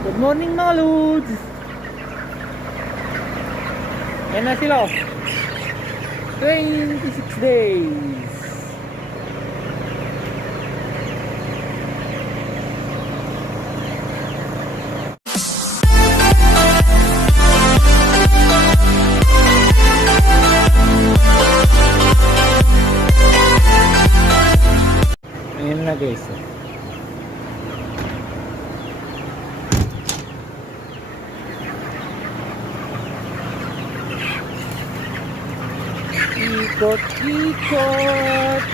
Good morning mga lods. Yan na sila. 26 days. Ayan na guys. Ikot-ikot.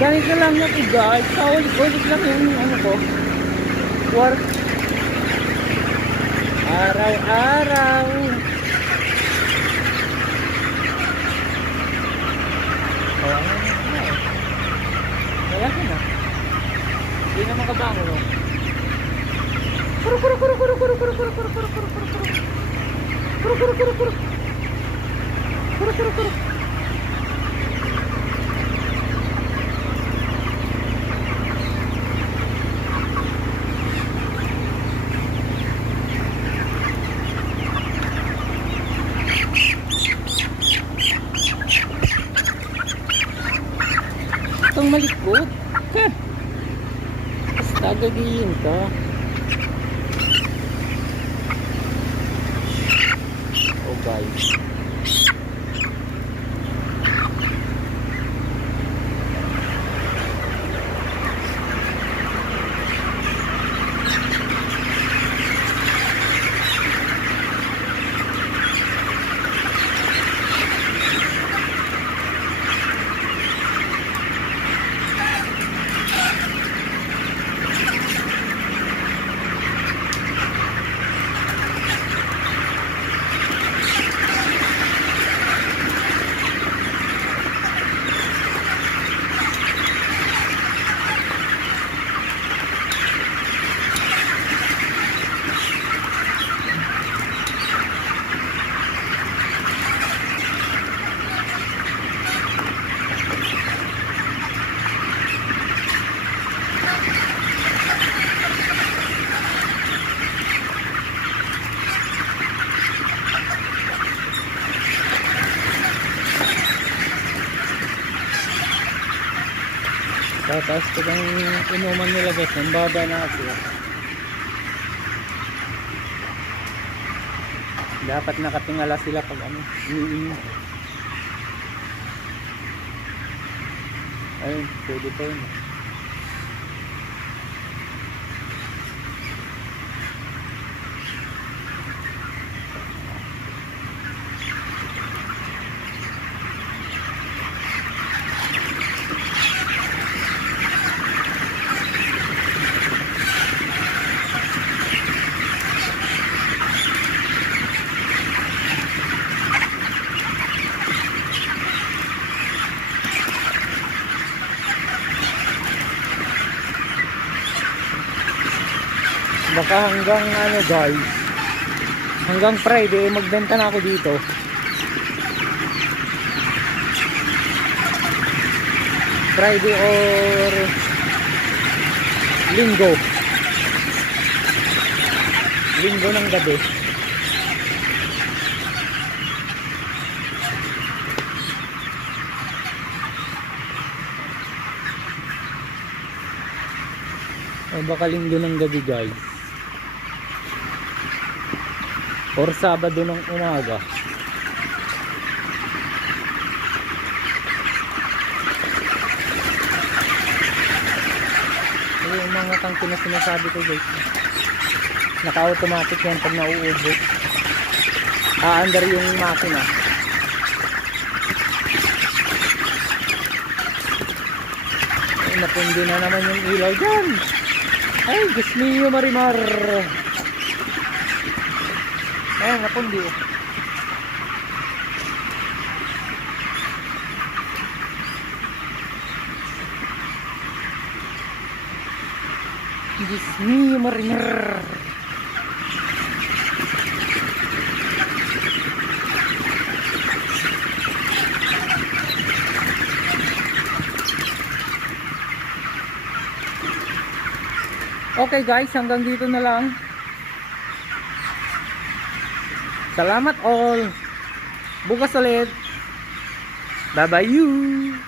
Ganito lang yan guys. Ulit lang yung ano ko. Work. Araw-araw. Wala ka na. Hindi na makabango no. Kuro kuro kuro kuro kuro kuro kuro kuro kuro kuro kuro kuro. Kuro kuro kuro kuro. Kuro kuro kuro. Itong malikot. Ha? Basta gagayin ka. Oh guys. Tapos ito bang inuman nila guys, nambaba na ako. Dapat nakatingala sila pag ano, iinom. Ayun, pwede pa yun. Baka hanggang ano guys, hanggang Friday magbenta na ako dito. Friday or Linggo. Linggo ng gabi. O baka Linggo ng gabi guys. Or Sabado ng umaga. Yung mga tangke na sinasabi ko guys, naka-automatic yan pag nauubos. Aandar yung makina. Ay, napundi na naman yung ilaw dyan. Ay, Diyos mio Marimar. Ay, napundi. Diyos mio Marimar. Okay guys, hanggang dito na lang. Salamat all. Bukas ulit. Bye bye you.